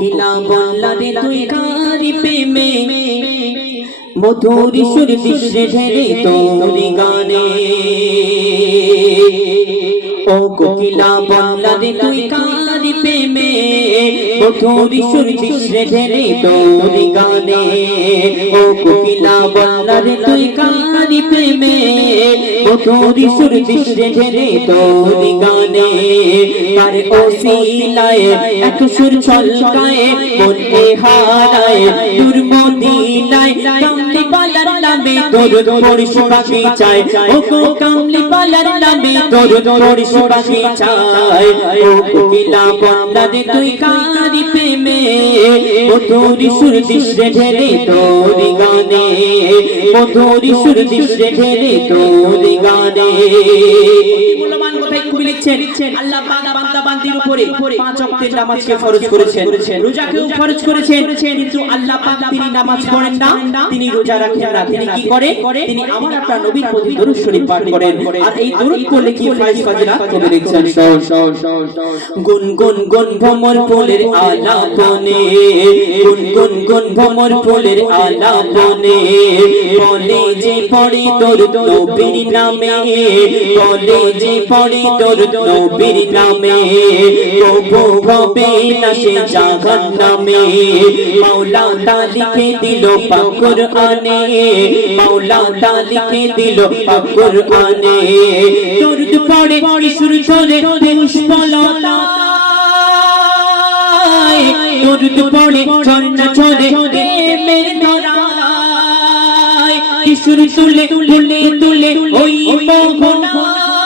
কোকিলা বললা রে তুই কারি প্রেমে মধুর সুর দৃশ্যে ঢেলে তোর গানে ও কোকিলা বললা রে তুই কারি প্রেমে মধুর সুর দৃশ্যে ঢেলে তোর গানে ও কোকিলা বললা রে তুই কারি প্রেমে মধুর সুর দৃশ্যে ঢেলে তোর গানে আর ওসিলায় এক সুর ছলকায় মনে হারায় দূর মদিনায় কামলি পালার নামে দরুদ পড়িস বাগিচায় ও গো কামলি পালার নামে দরুদ পড়িস বাগিচায় ও কোকিলা বললা রে তুই কারি প্রেমে মধুর সুর দৃশ্যে ঢেলে তোর গানে মধুর সুর দৃশ্যে ঢেলে তোর গানে মূল্যবান কথাই কবি লিখছেন আল্লাহ পাক বান্দা বান্দির উপরে পাঁচ ওয়াক্তের নামাজকে ফরজ করেছেন রোজাকেও ফরজ করেছেন কিন্তু আল্লাহ পাক তিনি নামাজ পড়েন না তিনি রোজা রাখেন না তিনি কি করে তিনি আমার আপনার নবীর প্রতি দরুদ শরীফ পাঠ করেন আর এই দরুদ পড়লে কি ফায়দা ফাজিলাত কবি লিখছেন গুন গুন গুন ভ্রমর ফুলের আলাপনে গুন গুন গুন ভ্রমর ফুলের আলাপনে বলে যে পড়ি দরুদ নবীর নামে বলে যে পড়ি দরুদ নবীর নামে কবু হবে না সে জাহান্নামে মাওলা তা লিখে দিল পাক কুরআনে মাওলা তা লিখে দিল পাক কুরআনে দরুদ পড়ে সুর ধরে পুষ্পলতায় দরুদ পড়ে ঝর্ণা ঝরে প্রেমের ধারায় সুর তুলে তুলে তুলে ওই মোহনায়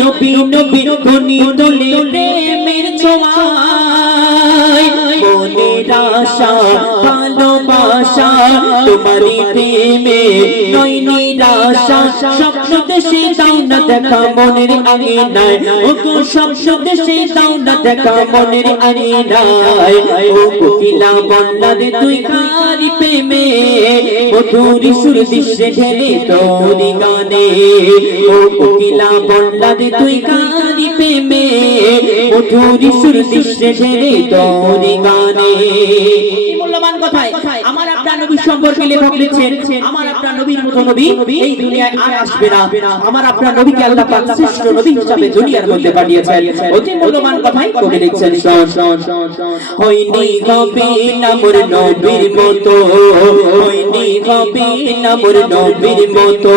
নবী নবী ধ্বনি তোলে প্রেমের ছোঁয়ায় মনের আশা ভালোবাসা তোমারই প্রেমে নয় নিরাশা স্বপ্ন দেশে দাও না দেখা মনের আঙিনায় ও গো স্বপ্ন দেশে দাও না দেখা মনের আঙিনায় ও কোকিলা বললা রে তুই কারি প্রেমে মধুর সুর দৃশ্যে ঢেলে তোর গানে ও কোকিলা বললা রে তুই কারি প্রেমে মধুর সুর দৃশ্যে ঢেলে তোর গানে মূল্যবান কথায় আমার আপনার নবী সম্পর্কে লেখক লিখছেন আমার আপনার নবীর মতো নবী এই দুনিয়ায় আর আসবে না আমার আপনার নবীকে আল্লাহ পাক শ্রেষ্ঠ নবী হিসেবে দুনিয়ার মধ্যে পাঠিয়েছেন অতি মূল্যবান কথাই কবি লিখছেন হইনি হবে না মোর নবীর মতো হইনি হবে না মোর নবীর মতো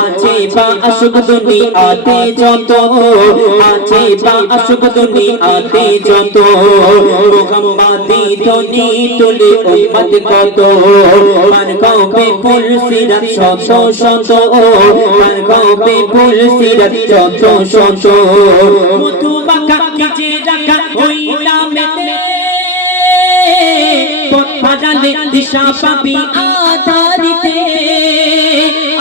আছে বা আসুক দুনিয়াতে যত আছে বা আসুক দুনিয়াতে যত মুহাম্মাদি ধ্বনি তুলে উম্মত কত মান কবে ফুল সিরাত শত শত মান কবে ফুল সিরাত শত শত মধু বাঁকা কিজে রাখা ওই নামেতে পথ হারালে দিশা পাবি আধারিতে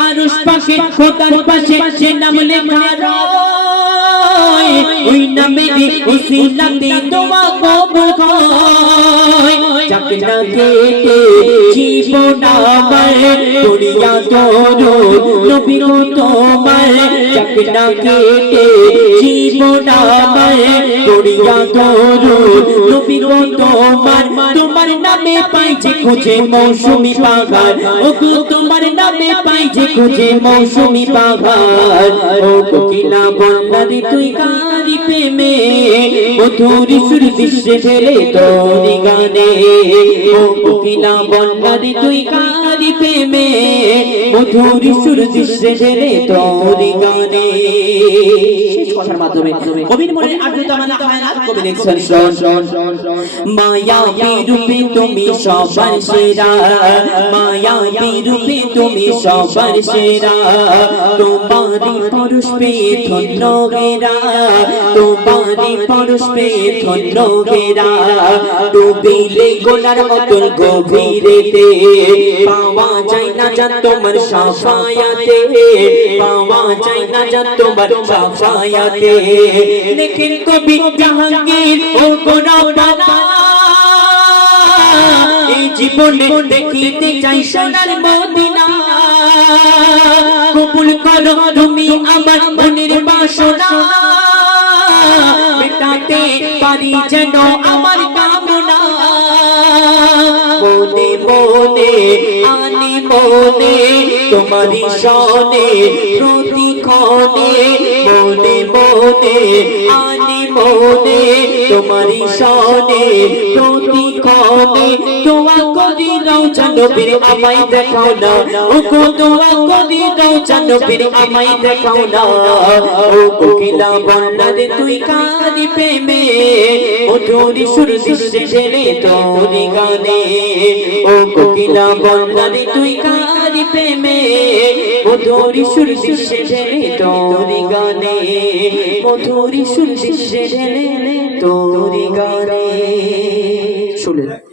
আরশ পাশে খোদার পাশে সে নাম লেখা রয় ওই নামেরই উসিলাতে দোয়া কবুল হয় যাকে না কেটে জীবন আমার দুনিয়া দরুদ নবী গো তোমার যাকে না কেটে জীবন আমার দুনিয়া দরুদ নবী গো তোমার তোমার নামে পাই যে খুঁজে মৌসুমী বাগান ও গো তোমার নামে পাই যে খুঁজে মৌসুমী বাগান ও কোকিলা বললা রে তুই কারি প্রেমে মধুর সুর দৃশ্যে ঢেলে তোর গানে ও কোকিলা বললা রে তুই কারি প্রেমে মধুর সুর দৃশ্যে ঢেলে তোর গানে শেষ কথার মাধ্যমে কবির মনে আর্দ্রতা মানে হায়াত কবি লিখছেন মায়া রূপে তুমি সবার সেরা মায়া রূপে তুমি সবার সেরা তোমারি পরশ পেয়ে ধন্য গেরা তোমারি পরশ পেয়ে ধন্য গেরা ডুবিলে গোলার মতন গভীরেতে পাওয়া যায় না জান তোমার সাফায়াতে পাওয়া যায় না জান তোমার সাফায়াতে লেখেন কবি জাহাঙ্গীর ও গোরাবানা এই জীবনে দেখিতে চাই সোনার মদিনা কবুল করো তুমি আমার মনের বাসনা মেটাতে পারি যেন আমার মনে মনে আনি মনে তোমারি শনে প্রতিক্ষণে মনে মনে আনি মনে তোমারি শনে প্রতিক্ষণে দোয়া করি রওজা নবীর আমায় দেখাও না ও গো দোয়া করি রওজা নবীর আমায় দেখাও না ও কোকিলা বন্যারে তুই কাঁদি প্রেমে মধুরি সুর দিশে ঢেলে তোরি গানে ও কোকিলা বন্যারে তুই কাঁদি প্রেমে মধুরি সুর দিশে ঢেলে তোরি গানে মধুরি সুর দিশে ঢেলে তোরি গানে শুনে